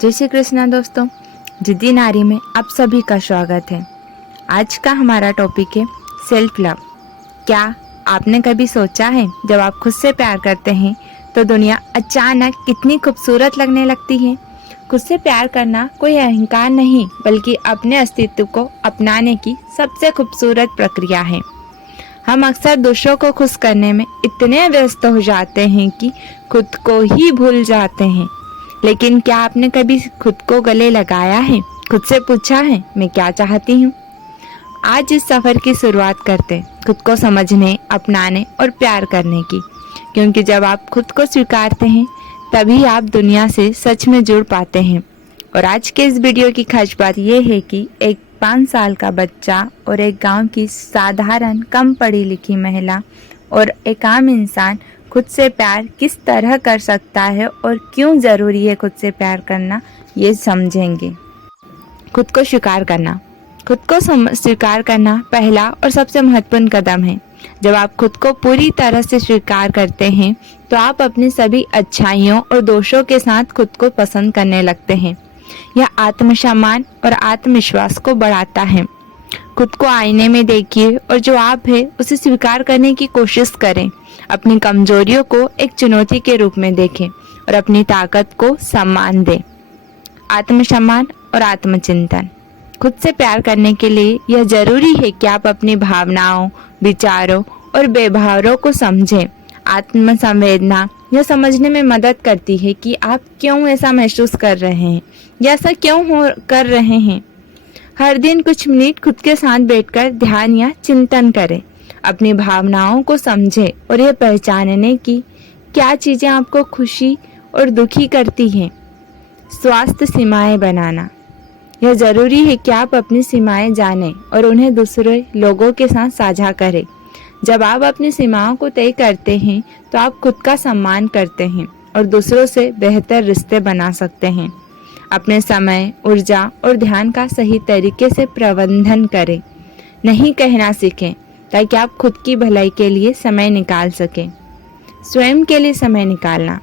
जय श्री कृष्णा दोस्तों, जिद्दी नारी में आप सभी का स्वागत है। आज का हमारा टॉपिक है सेल्फ लव। क्या आपने कभी सोचा है जब आप खुद से प्यार करते हैं तो दुनिया अचानक कितनी खूबसूरत लगने लगती है। खुद से प्यार करना कोई अहंकार नहीं बल्कि अपने अस्तित्व को अपनाने की सबसे खूबसूरत प्रक्रिया है। हम अक्सर दूसरों को खुश करने में इतने व्यस्त हो जाते हैं कि खुद को ही भूल जाते हैं। लेकिन क्या आपने कभी खुद को गले लगाया है, खुद से पूछा है मैं क्या चाहती हूँ। आज इस सफर की शुरुआत करते हैं खुद को समझने, अपनाने और प्यार करने की, क्योंकि जब आप खुद को स्वीकारते हैं तभी आप दुनिया से सच में जुड़ पाते हैं। और आज के इस वीडियो की खास बात यह है कि एक 5 साल का बच्चा और एक गांव की साधारण कम पढ़ी लिखी महिला और एक आम इंसान खुद से प्यार किस तरह कर सकता है और क्यों ज़रूरी है खुद से प्यार करना, ये समझेंगे। खुद को स्वीकार करना। खुद को स्वीकार करना पहला और सबसे महत्वपूर्ण कदम है। जब आप खुद को पूरी तरह से स्वीकार करते हैं तो आप अपनी सभी अच्छाइयों और दोषों के साथ खुद को पसंद करने लगते हैं। यह आत्मसम्मान और आत्मविश्वास को बढ़ाता है। खुद को आईने में देखिए और जो आप है उसे स्वीकार करने की कोशिश करें। अपनी कमजोरियों को एक चुनौती के रूप में देखें और अपनी ताकत को सम्मान दें। आत्मसम्मान और आत्मचिंतन। खुद से प्यार करने के लिए यह जरूरी है कि आप अपनी भावनाओं, विचारों और व्यवहारों को समझें। आत्मसंवेदना यह समझने में मदद करती है कि आप क्यों ऐसा महसूस कर रहे हैं या ऐसा क्यों कर रहे हैं। हर दिन कुछ मिनट खुद के साथ बैठकर ध्यान या चिंतन करें। अपनी भावनाओं को समझें और यह पहचानने की क्या चीज़ें आपको खुशी और दुखी करती हैं। स्वास्थ्य सीमाएं बनाना। यह ज़रूरी है कि आप अपनी सीमाएं जानें और उन्हें दूसरे लोगों के साथ साझा करें। जब आप अपनी सीमाओं को तय करते हैं तो आप खुद का सम्मान करते हैं और दूसरों से बेहतर रिश्ते बना सकते हैं। अपने समय, ऊर्जा और ध्यान का सही तरीके से प्रबंधन करें। नहीं कहना सीखें ताकि आप खुद की भलाई के लिए समय निकाल सकें। स्वयं के लिए समय निकालना।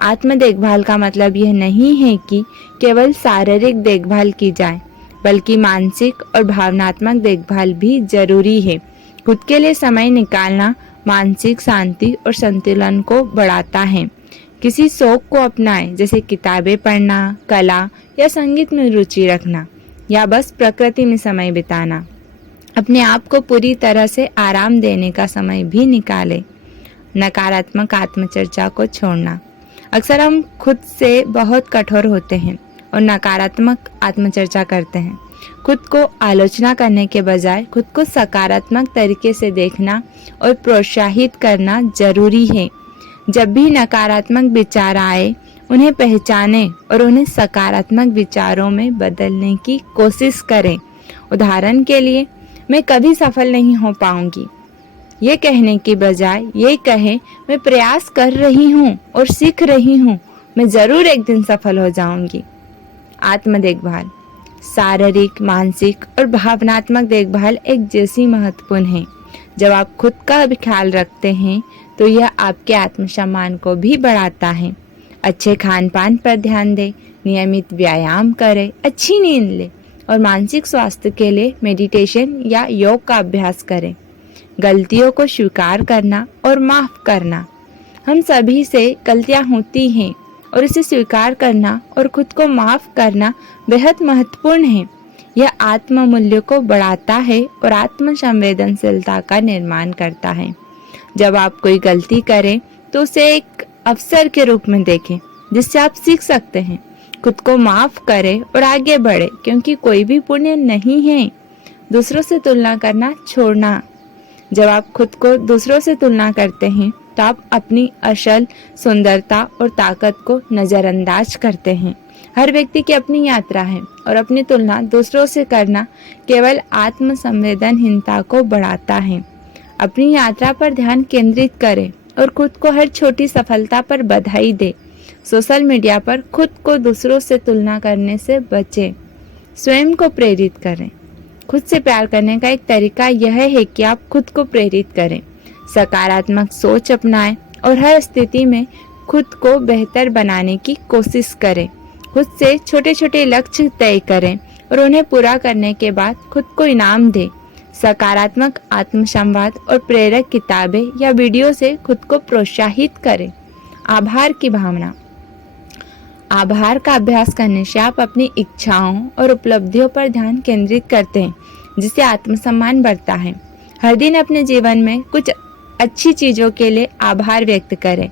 आत्म देखभाल का मतलब यह नहीं है कि केवल शारीरिक देखभाल की जाए, बल्कि मानसिक और भावनात्मक देखभाल भी जरूरी है। खुद के लिए समय निकालना मानसिक शांति और संतुलन को बढ़ाता है। किसी शौक को अपनाएं, जैसे किताबें पढ़ना, कला या संगीत में रुचि रखना, या बस प्रकृति में समय बिताना। अपने आप को पूरी तरह से आराम देने का समय भी निकालें। नकारात्मक आत्मचर्चा को छोड़ना। अक्सर हम खुद से बहुत कठोर होते हैं और नकारात्मक आत्मचर्चा करते हैं। खुद को आलोचना करने के बजाय खुद को सकारात्मक तरीके से देखना और प्रोत्साहित करना जरूरी है। जब भी नकारात्मक विचार आए उन्हें पहचानें और उन्हें सकारात्मक विचारों में बदलने की कोशिश करें। उदाहरण के लिए, मैं कभी सफल नहीं हो पाऊंगी, ये कहने के बजाय ये कहें मैं प्रयास कर रही हूँ और सीख रही हूँ, मैं ज़रूर एक दिन सफल हो जाऊंगी। आत्म देखभाल। शारीरिक, मानसिक और भावनात्मक देखभाल एक जैसी महत्वपूर्ण है। जब आप खुद का भी ख्याल रखते हैं तो यह आपके आत्मसम्मान को भी बढ़ाता है। अच्छे खान पान पर ध्यान दें, नियमित व्यायाम करें, अच्छी नींद लें और मानसिक स्वास्थ्य के लिए मेडिटेशन या योग का अभ्यास करें। गलतियों को स्वीकार करना और माफ़ करना। हम सभी से गलतियां होती हैं और इसे स्वीकार करना और खुद को माफ़ करना बेहद महत्वपूर्ण है। यह आत्म मूल्य को बढ़ाता है और आत्म संवेदनशीलता का निर्माण करता है। जब आप कोई गलती करें तो उसे एक अवसर के रूप में देखें जिससे आप सीख सकते हैं। खुद को माफ़ करें और आगे बढ़े, क्योंकि कोई भी पुण्य नहीं है। दूसरों से तुलना करना छोड़ना। जब आप खुद को दूसरों से तुलना करते हैं तो आप अपनी असल सुंदरता और ताकत को नज़रअंदाज करते हैं। हर व्यक्ति की अपनी यात्रा है और अपनी तुलना दूसरों से करना केवल आत्म संवेदनहीनता को बढ़ाता है। अपनी यात्रा पर ध्यान केंद्रित करें और खुद को हर छोटी सफलता पर बधाई दें। सोशल मीडिया पर खुद को दूसरों से तुलना करने से बचें। स्वयं को प्रेरित करें। खुद से प्यार करने का एक तरीका यह है कि आप खुद को प्रेरित करें, सकारात्मक सोच अपनाएं और हर स्थिति में खुद को बेहतर बनाने की कोशिश करें। खुद से छोटे छोटे लक्ष्य तय करें और उन्हें पूरा करने के बाद खुद को इनाम दें। सकारात्मक आत्मसंवाद और प्रेरक किताबें या वीडियो से खुद को प्रोत्साहित करें। आभार की भावना। आभार का अभ्यास करने से आप अपनी इच्छाओं और उपलब्धियों पर ध्यान केंद्रित करते हैं, जिससे आत्मसम्मान बढ़ता है। हर दिन अपने जीवन में कुछ अच्छी चीज़ों के लिए आभार व्यक्त करें।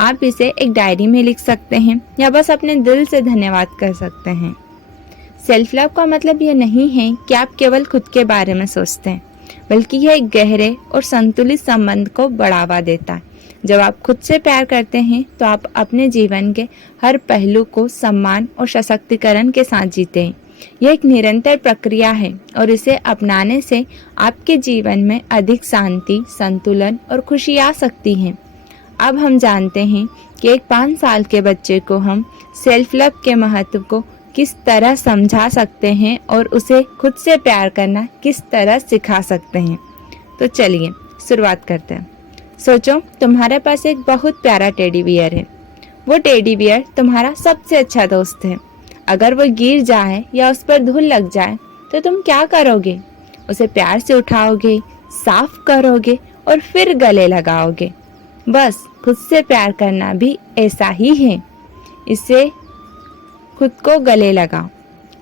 आप इसे एक डायरी में लिख सकते हैं या बस अपने दिल से धन्यवाद कर सकते हैं। सेल्फ लव का मतलब यह नहीं है कि आप केवल खुद के बारे में सोचते हैं, बल्कि यह एक गहरे और संतुलित संबंध को बढ़ावा देता है। जब आप खुद से प्यार करते हैं तो आप अपने जीवन के हर पहलू को सम्मान और सशक्तिकरण के साथ जीते हैं। यह एक निरंतर प्रक्रिया है और इसे अपनाने से आपके जीवन में अधिक शांति, संतुलन और खुशी आ सकती है। अब हम जानते हैं कि एक 5 साल के बच्चे को हम सेल्फ लव के महत्व को किस तरह समझा सकते हैं और उसे खुद से प्यार करना किस तरह सिखा सकते हैं। तो चलिए शुरुआत करते हैं। सोचो, तुम्हारे पास एक बहुत प्यारा टेडी बियर है। वो टेडी बियर तुम्हारा सबसे अच्छा दोस्त है। अगर वो गिर जाए या उस पर धूल लग जाए तो तुम क्या करोगे? उसे प्यार से उठाओगे, साफ करोगे और फिर गले लगाओगे। बस खुद से प्यार करना भी ऐसा ही है। इसे खुद को गले लगाओ।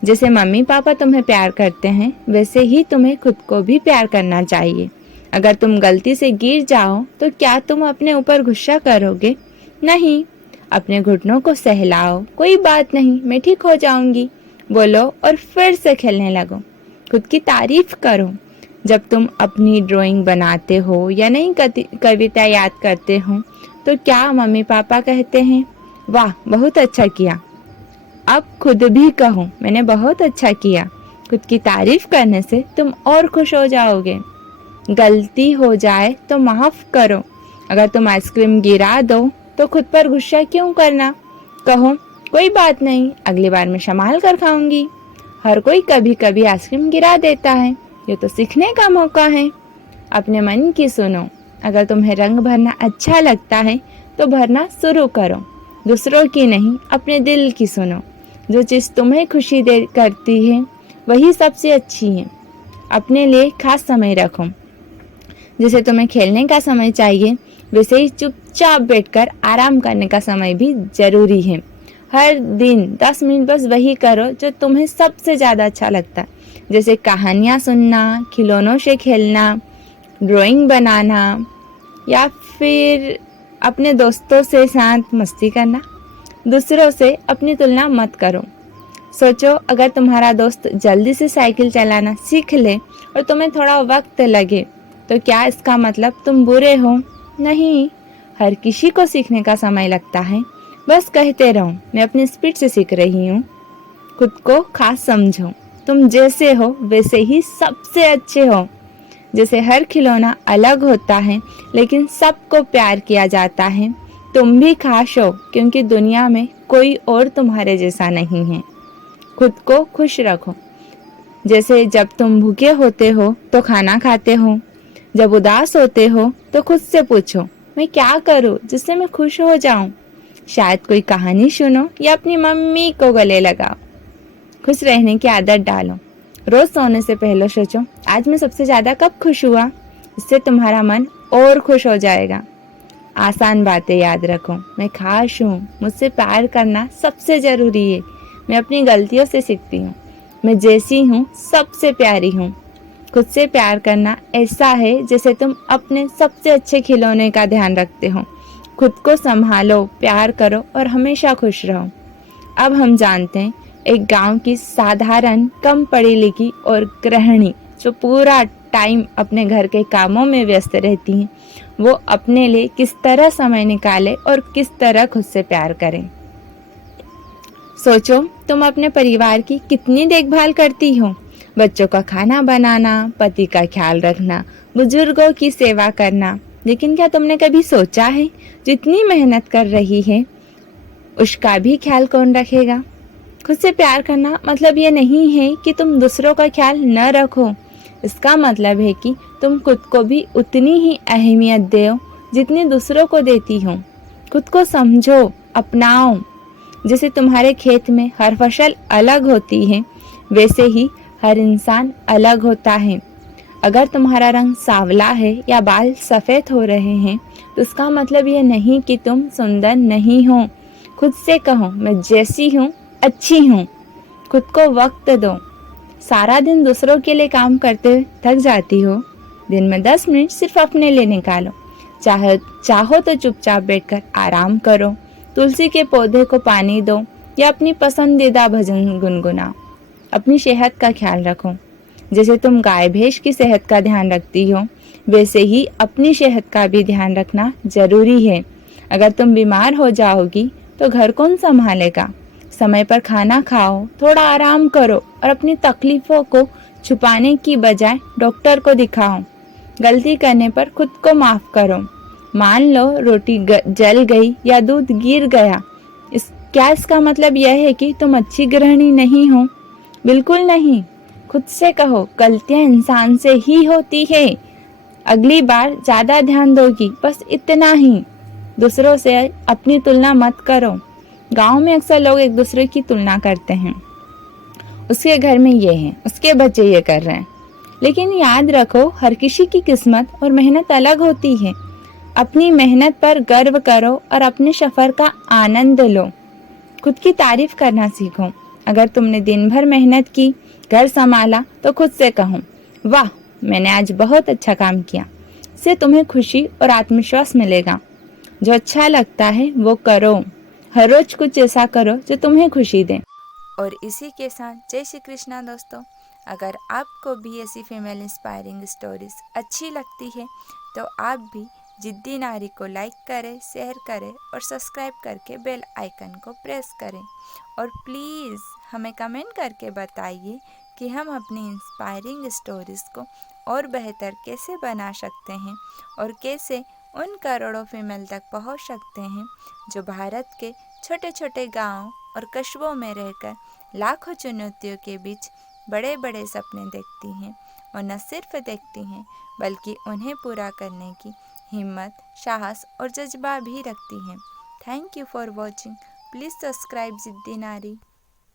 जैसे मम्मी पापा तुम्हें प्यार करते हैं, वैसे ही तुम्हें खुद को भी प्यार करना चाहिए। अगर तुम गलती से गिर जाओ तो क्या तुम अपने ऊपर गुस्सा करोगे? नहीं, अपने घुटनों को सहलाओ, कोई बात नहीं, मैं ठीक हो जाऊंगी बोलो और फिर से खेलने लगो। खुद की तारीफ करो। जब तुम अपनी ड्राइंग बनाते हो या नई कविता याद करते हो तो क्या मम्मी पापा कहते हैं, वाह बहुत अच्छा किया? अब खुद भी कहो, मैंने बहुत अच्छा किया। खुद की तारीफ करने से तुम और खुश हो जाओगे। गलती हो जाए तो माफ करो। अगर तुम आइसक्रीम गिरा दो तो खुद पर गुस्सा क्यों करना? कहो, कोई बात नहीं, अगली बार मैं संभाल कर खाऊंगी। हर कोई कभी कभी आइसक्रीम गिरा देता है, ये तो सीखने का मौका है। अपने मन की सुनो। अगर तुम्हें रंग भरना अच्छा लगता है तो भरना शुरू करो। दूसरों की नहीं, अपने दिल की सुनो। जो चीज़ तुम्हें खुशी दे करती है वही सबसे अच्छी है। अपने लिए खास समय रखो। जैसे तुम्हें खेलने का समय चाहिए, वैसे ही चुपचाप बैठकर आराम करने का समय भी जरूरी है। हर दिन 10 मिनट बस वही करो जो तुम्हें सबसे ज़्यादा अच्छा लगता है। जैसे कहानियाँ सुनना, खिलौनों से खेलना, ड्राइंग बनाना या फिर अपने दोस्तों से साथ मस्ती करना। दूसरों से अपनी तुलना मत करो। सोचो, अगर तुम्हारा दोस्त जल्दी से साइकिल चलाना सीख ले और तुम्हें थोड़ा वक्त लगे तो क्या इसका मतलब तुम बुरे हो? नहीं, हर किसी को सीखने का समय लगता है। बस कहते रहो, मैं अपनी स्पीड से सीख रही हूँ। खुद को खास समझो। तुम जैसे हो वैसे ही सबसे अच्छे हो। जैसे हर खिलौना अलग होता है लेकिन सबको प्यार किया जाता है, तुम भी खास हो क्योंकि दुनिया में कोई और तुम्हारे जैसा नहीं है। खुद को खुश रखो। जैसे जब तुम भूखे होते हो तो खाना खाते हो, जब उदास होते हो तो खुद से पूछो, मैं क्या करूं जिससे मैं खुश हो जाऊं? शायद कोई कहानी सुनो या अपनी मम्मी को गले लगाओ। खुश रहने की आदत डालो। रोज सोने से पहले सोचो, आज मैं सबसे ज्यादा कब खुश हुआ? इससे तुम्हारा मन और खुश हो जाएगा। आसान बातें याद रखो। मैं खास हूँ, मुझसे प्यार करना सबसे जरूरी है। मैं अपनी गलतियों से सीखती हूँ। मैं जैसी हूँ सबसे प्यारी हूँ। खुद से प्यार करना ऐसा है जैसे तुम अपने सबसे अच्छे खिलौने का ध्यान रखते हो। खुद को संभालो, प्यार करो और हमेशा खुश रहो। अब हम जानते हैं एक गांव की साधारण, कम पढ़ी लिखी और गृहिणी जो पूरा टाइम अपने घर के कामों में व्यस्त रहती हैं, वो अपने लिए किस तरह समय निकाले और किस तरह खुद से प्यार करें। सोचो, तुम अपने परिवार की कितनी देखभाल करती हो। बच्चों का खाना बनाना, पति का ख्याल रखना, बुजुर्गों की सेवा करना। लेकिन क्या तुमने कभी सोचा है जितनी मेहनत कर रही है उसका भी ख्याल कौन रखेगा? खुद से प्यार करना मतलब ये नहीं है कि तुम दूसरों का ख्याल न रखो। इसका मतलब है कि तुम खुद को भी उतनी ही अहमियत दो जितनी दूसरों को देती हो। खुद को समझो, अपनाओ। जैसे तुम्हारे खेत में हर फसल अलग होती है, वैसे ही हर इंसान अलग होता है। अगर तुम्हारा रंग सांवला है या बाल सफ़ेद हो रहे हैं तो इसका मतलब ये नहीं कि तुम सुंदर नहीं हो। खुद से कहो, मैं जैसी हूँ अच्छी हूँ। खुद को वक्त दो। सारा दिन दूसरों के लिए काम करते हुए थक जाती हो, दिन में 10 मिनट सिर्फ अपने लिए निकालो। चाहो तो चुपचाप बैठकर आराम करो, तुलसी के पौधे को पानी दो या अपनी पसंदीदा भजन गुनगुनाओ। अपनी सेहत का ख्याल रखो। जैसे तुम गाय भैंस की सेहत का ध्यान रखती हो, वैसे ही अपनी सेहत का भी ध्यान रखना जरूरी है। अगर तुम बीमार हो जाओगी तो घर कौन संभालेगा? समय पर खाना खाओ, थोड़ा आराम करो और अपनी तकलीफों को छुपाने की बजाय डॉक्टर को दिखाओ। गलती करने पर खुद को माफ करो। मान लो रोटी जल गई या दूध गिर गया, क्या इसका मतलब यह है कि तुम अच्छी गृहिणी नहीं हो? बिल्कुल नहीं। खुद से कहो, गलतियां इंसान से ही होती है। अगली बार ज्यादा ध्यान दोगी, बस इतना ही। दूसरों से अपनी तुलना मत करो। गांव में अक्सर लोग एक दूसरे की तुलना करते हैं। उसके घर में ये है, उसके बच्चे ये कर रहे हैं। लेकिन याद रखो, हर किसी की किस्मत और मेहनत अलग होती है। अपनी मेहनत पर गर्व करो और अपने सफर का आनंद लो। खुद की तारीफ करना सीखो। अगर तुमने दिन भर मेहनत की, घर संभाला, तो खुद से कहो, वाह, मैंने आज बहुत अच्छा काम किया। इससे तुम्हें खुशी और आत्मविश्वास मिलेगा। जो अच्छा लगता है वो करो। हर रोज कुछ ऐसा करो जो तुम्हें खुशी दे। और इसी के साथ जय श्री कृष्णा दोस्तों। अगर आपको भी ऐसी फीमेल इंस्पायरिंग स्टोरीज अच्छी लगती है तो आप भी जिद्दी नारी को लाइक करें, शेयर करें और सब्सक्राइब करके बेल आइकन को प्रेस करें। और प्लीज़ हमें कमेंट करके बताइए कि हम अपनी इंस्पायरिंग स्टोरीज़ को और बेहतर कैसे बना सकते हैं और कैसे उन करोड़ों फीमेल तक पहुंच सकते हैं जो भारत के छोटे छोटे गांव और कस्बों में रहकर लाखों चुनौतियों के बीच बड़े बड़े सपने देखती हैं और न सिर्फ देखती हैं बल्कि उन्हें पूरा करने की हिम्मत, साहस और जज्बा भी रखती हैं। Thank you for watching. Please subscribe जिद्दी नारी।